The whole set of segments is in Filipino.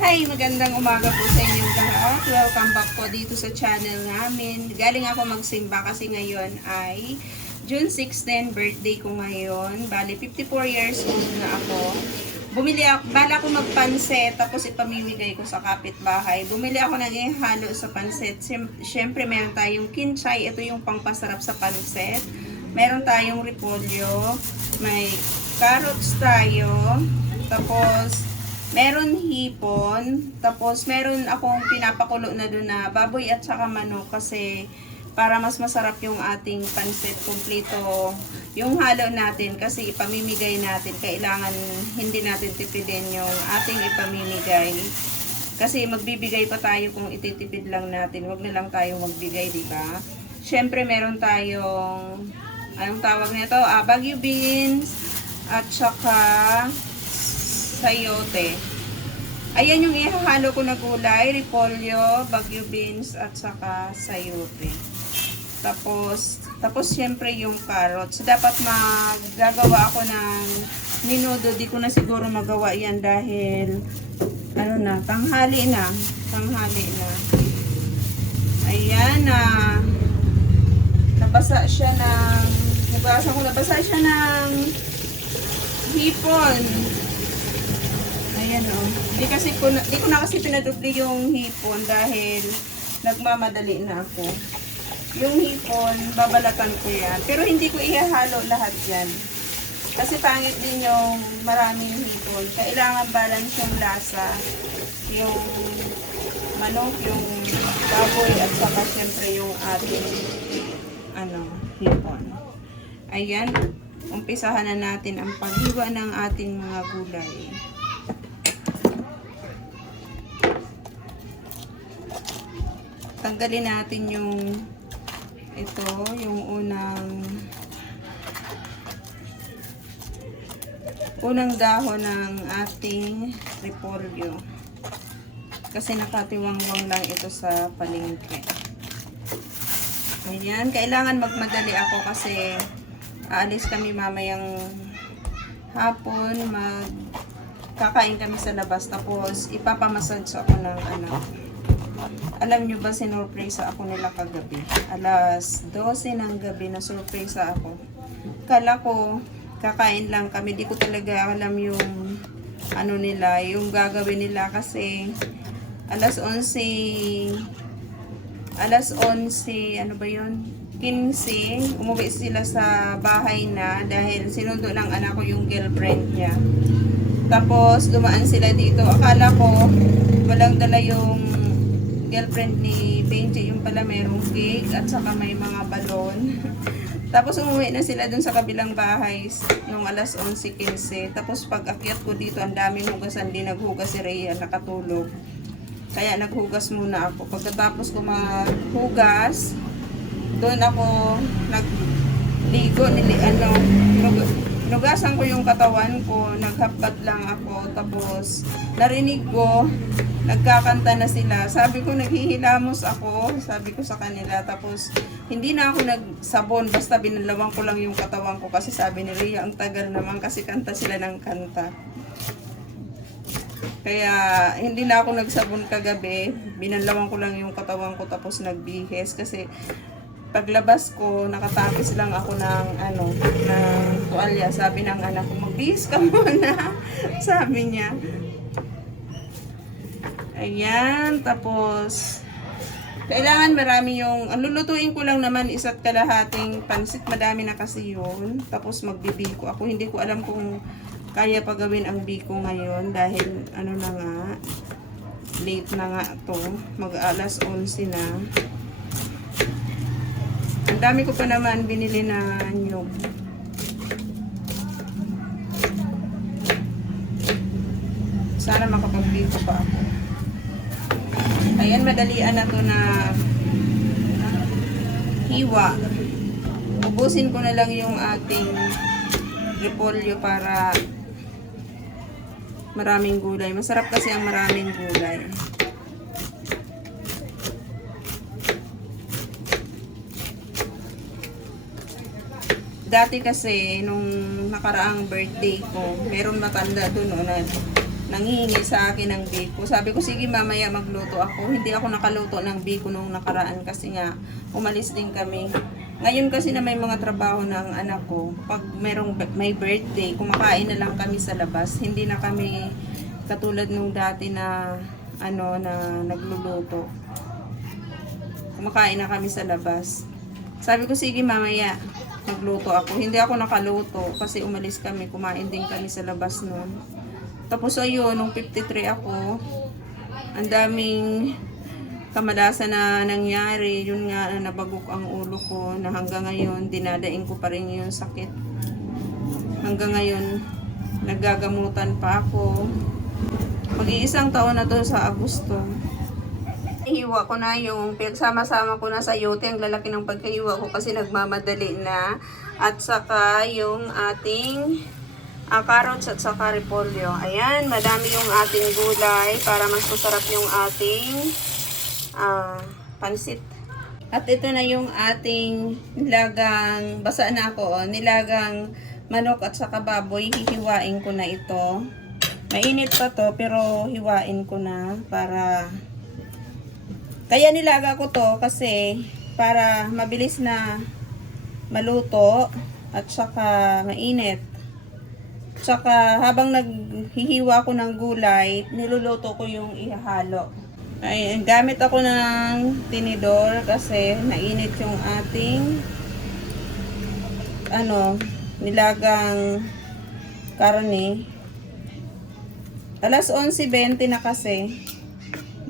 Hi, magandang umaga po sa inyong lahat. Welcome back po dito sa channel namin. Galing ako magsimba kasi ngayon ay June 16, birthday ko ngayon. Bali, 54 years old na ako. Bumili ako, bala ako magpanset, tapos ipamimigay ko sa kapitbahay. Bumili ako ng ihalo sa panset. Siyem- Siyempre, meron tayong kinchay. Ito yung pangpasarap sa panset. Meron tayong repolyo. May carrots tayo. Tapos, meron hipon. Tapos, meron akong pinapakulo na doon na baboy at saka manok kasi para mas masarap yung ating pansit kumplito yung halo natin kasi ipamimigay natin. Kailangan hindi natin tipidin yung ating ipamimigay. Kasi magbibigay pa tayo kung ititipid lang natin. Wag na lang tayo magbigay di ba? Syempre meron tayong anong tawag nito? Ah, bagyo beans at saka sayote Ayan yung ihahalo ko na gulay, repolyo, bagyo beans, at saka sayote. Tapos, tapos syempre yung carrots. Dapat maggagawa ako ng minudo. Di ko na siguro magawa yan dahil, ano na, tanghali na. Tanghali na. Ayan na. nabasa siya ng, nabasa ko, nabasa siya ng hipon. Ayan o. Di kasi ko na, di ko na kasi pinadubli yung hipon dahil nagmamadali na ako. Yung hipon, babalatan ko yan. Pero hindi ko ihahalo lahat yan. Kasi pangit din yung maraming hipon. Kailangan balance yung lasa. Yung manok, yung baboy, at saka syempre yung ating ano, hipon. Ayan, umpisahan na natin ang paghiwa ng ating mga gulay. Tanggalin natin yung ito, yung unang unang dahon ng ating repolyo. Kasi nakatiwangwang lang ito sa palengke. Ayan, kailangan magmadali ako kasi aalis kami mamayang hapon, mag kakain kami sa labas tapos ipapamassage ako ng ano. Alam nyo ba sinurpresa ako nila kagabi? Alas 12 ng gabi na surpresa ako. Kala ko kakain lang kami, di ko talaga alam yung ano nila, yung gagawin nila kasi alas 11 alas 11, ano ba yun? 15, umuwi sila sa bahay na dahil sinundo ng anak ko yung girlfriend niya. Tapos, dumaan sila dito. Akala ko, walang dala yung girlfriend ni Benji. Yung pala merong cake at saka may mga balon. Tapos, umuwi na sila dun sa kabilang bahay nung alas 11.15. Tapos, pag akyat ko dito, ang daming hugasan. Di naghugas si Rhea, nakatulog. Kaya naghugas muna ako. Pagkatapos ko maghugas, doon ako nagligo, nili, ano, nugasan ko yung katawan ko, naghapkat lang ako, tapos narinig ko, nagkakanta na sila. Sabi ko, naghihilamos ako, sabi ko sa kanila, tapos hindi na ako nagsabon, basta binalawang ko lang yung katawan ko, kasi sabi ni Rhea, ang tagal naman, kasi kanta sila ng kanta. Kaya hindi na ako nagsabon kagabi. Binanlawan ko lang yung katawan ko tapos nagbihes kasi paglabas ko nakatapis lang ako ng ano ng tuwalya. Sabi ng anak ko, magbihis ka muna. Sabi niya. Ayan, tapos kailangan marami yung, ang lulutuin ko lang naman isa't kalahating pansit, madami na kasi yun. Tapos magbibiko ako, hindi ko alam kung kaya pa gawin ang biko ngayon dahil ano na nga, late na nga to, mag alas 11 na. Ang dami ko pa naman binili na nyug. Sana makapagbiko pa ako. Ayan, madalian na to na hiwa. Ubusin ko na lang yung ating repolyo para maraming gulay. Masarap kasi ang maraming gulay. Dati kasi, nung nakaraang birthday ko, meron matanda doon, no, na nangihingi sa akin ng biko. Sabi ko, sige mamaya magluto ako. Hindi ako nakaluto ng biko nung nakaraan kasi nga umalis din kami. Ngayon kasi na may mga trabaho ng anak ko, pag merong may birthday, kumakain na lang kami sa labas. Hindi na kami katulad nung dati na ano na nagluluto. Kumakain na kami sa labas. Sabi ko, sige mamaya, magluto ako. Hindi ako nakaluto kasi umalis kami, kumain din kami sa labas noon. Tapos ayun, nung 53 ako, ang daming kamalasan na nangyari. Yun nga, na nabagok ang ulo ko na hanggang ngayon, dinadaing ko pa rin yung sakit. Hanggang ngayon, naggagamutan pa ako. Mag-iisang taon na to sa Agosto. Hiwa ko na yung pinagsama-sama ko na sa yote. Ang lalaki ng pagkahiwa ko kasi nagmamadali na. At saka yung ating ah, carrots at saka repolyo. Ayan, madami yung ating gulay para mas masarap yung ating ah, pansit. At ito na yung ating nilagang, basa na ako, oh, nilagang manok at saka baboy. Hihiwain ko na ito. Mainit pa to, pero hiwain ko na para kaya nilaga ko to kasi para mabilis na maluto at saka mainit. Tsaka habang naghihiwa ko ng gulay, niluluto ko yung ihahalo. Ay, gamit ako ng tinidor kasi nainit yung ating ano, nilagang karne. Alas 11.20 na kasi.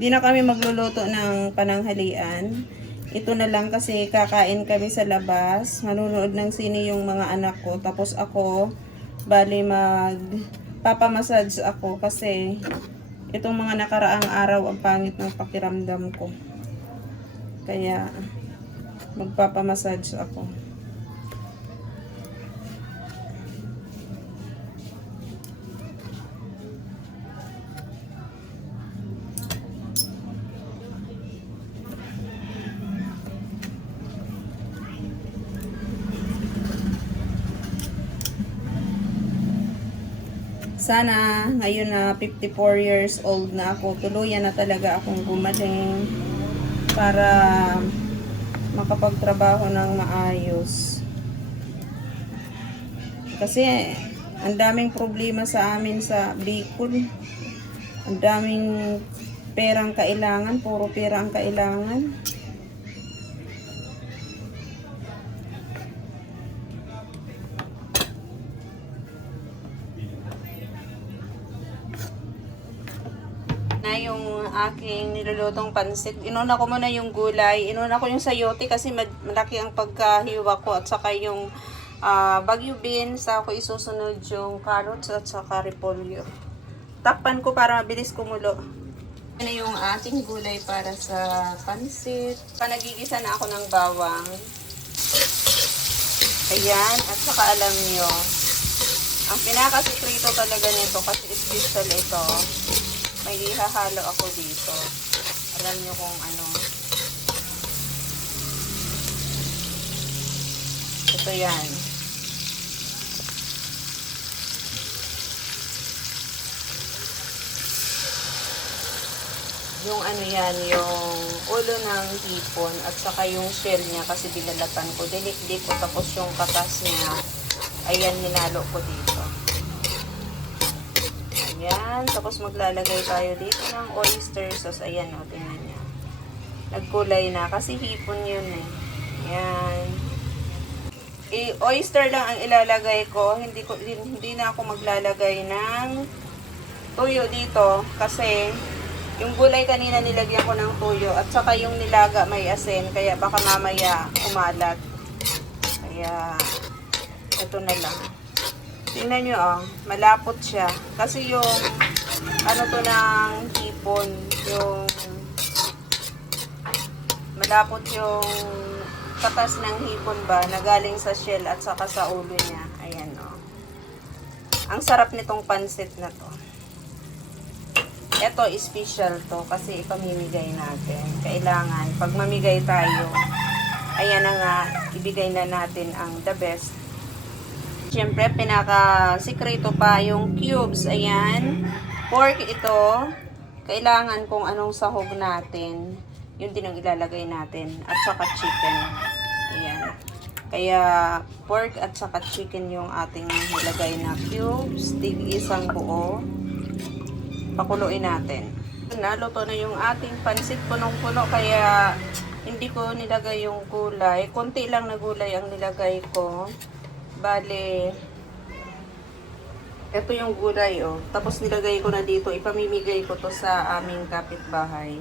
Di na kami magluluto ng pananghalian. Ito na lang kasi kakain kami sa labas. Manunood ng sine yung mga anak ko. Tapos ako, bali mag papamassage ako kasi itong mga nakaraang araw ang pangit ng pakiramdam ko. Kaya magpapamassage ako. Sana ngayon na 54 years old na ako, tuluyan na talaga akong gumaling para makapagtrabaho ng maayos. Kasi ang daming problema sa amin sa Bicol. Ang daming perang kailangan, puro pera ang kailangan. Na yung aking nilulutong pansit. Inuna ko muna yung gulay. Inuna ko yung sayote kasi malaki ang pagkahiwa ko at saka yung ah, bagyo beans. Ako isusunod yung carrots at saka repolyo. Takpan ko para mabilis kumulo. Ito na yung ating gulay para sa pansit. Panagigisa na ako ng bawang. Ayan. At saka alam nyo, ang pinakasikrito talaga nito kasi special ito may ihahalo ako dito. Alam nyo kung ano. Ito yan. Yung ano yan, yung ulo ng hipon at saka yung shell niya kasi binalatan ko. Dinikdik ko tapos yung katas niya, ayan ninalo ko dito. Ayan. Tapos maglalagay tayo dito ng oyster sauce. Ayan o, tingnan niya. Nagkulay na. Kasi hipon yun eh. Ayan. I oyster lang ang ilalagay ko. Hindi, ko, hindi na ako maglalagay ng tuyo dito. Kasi yung gulay kanina nilagyan ko ng tuyo. At saka yung nilaga may asin. Kaya baka mamaya umalat. Kaya ito na lang. Tingnan nyo oh, malapot siya. Kasi yung, ano to ng hipon, yung, malapot yung katas ng hipon ba, na galing sa shell at saka sa ulo niya. Ayan oh. Ang sarap nitong pansit na to. Ito, special to kasi ipamimigay natin. Kailangan, pag mamigay tayo, ayan na nga, ibigay na natin ang the best Siyempre, pinaka-sikreto pa yung cubes. Ayan. pork ito, kailangan kung anong sahog natin, yun din ang ilalagay natin. At saka chicken. Ayan. Kaya pork at saka chicken yung ating nilagay na cubes. Tig isang buo. Pakuluin natin. Naluto na yung ating pansit punong-puno kaya hindi ko nilagay yung gulay. Konti lang na gulay ang nilagay ko. Bale, ito yung gulay, oh. Tapos nilagay ko na dito, ipamimigay ko to sa aming kapitbahay.